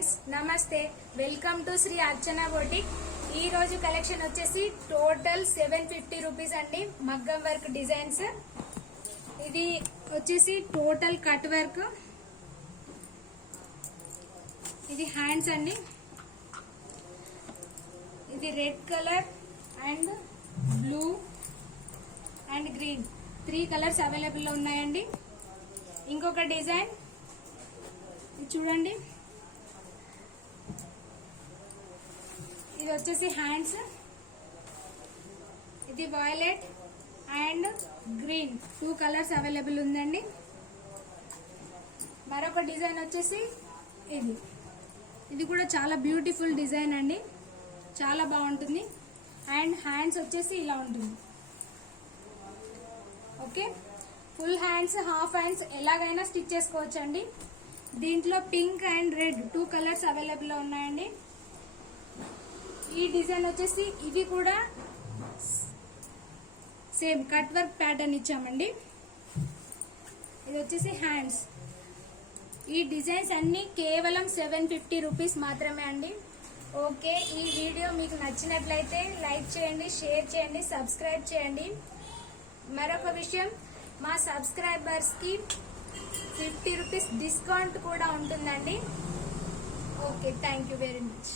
Friends నమస్తే, welcome to Shri Archana boutique. ఈ రోజు కలెక్షన్ వచ్చేసి టోటల్ 750 రూపీస్ అండి. మగ్గం వర్క్ డిజైన్స్. ఇది వచ్చేసి టోటల్ కట్ వర్క్. ఇది హ్యాండ్స్ అండి. ఇది red colour and blue and green 3 colours available లో ఉన్నాయండి. ఇంకొక డిజైన్ చూడండి, ఇది వచ్చేసి హ్యాండ్స్. ఇది violet and green 2 colours available ఉందండి. మరొక డిజైన్ వచ్చేసి ఇది కూడా చాలా బ్యూటిఫుల్ డిజైన్ అండి, చాలా బాగుంటుంది. అండ్ హ్యాండ్స్ వచ్చేసి ఇలా ఉంటుంది. Okay, full hands, half hands ఎలాగైనా స్టిచ్ చేసుకోవచ్చండి. దీంట్లో pink and red 2 colours available లో ఉన్నాయండి. ఈ డిజైన్ వచ్చేసి ఇవి కూడా సేమ్ కట్ వర్క్ ప్యాటర్న్ ఇచ్చామండి. ఇది వచ్చేసి హ్యాండ్స్. ఈ డిజైన్స్ అన్ని కేవలం 750 రూపీస్ మాత్రమే అండి. ఓకే, ఈ వీడియో మీకు నచ్చినట్లయితే లైక్ చేయండి, షేర్ చేయండి, సబ్స్క్రైబ్ చేయండి. మరొక విషయం, మా సబ్స్క్రైబర్స్ కి 50 రూపీస్ డిస్కౌంట్ కూడా ఉంటుందండి. Okay, thank you very much.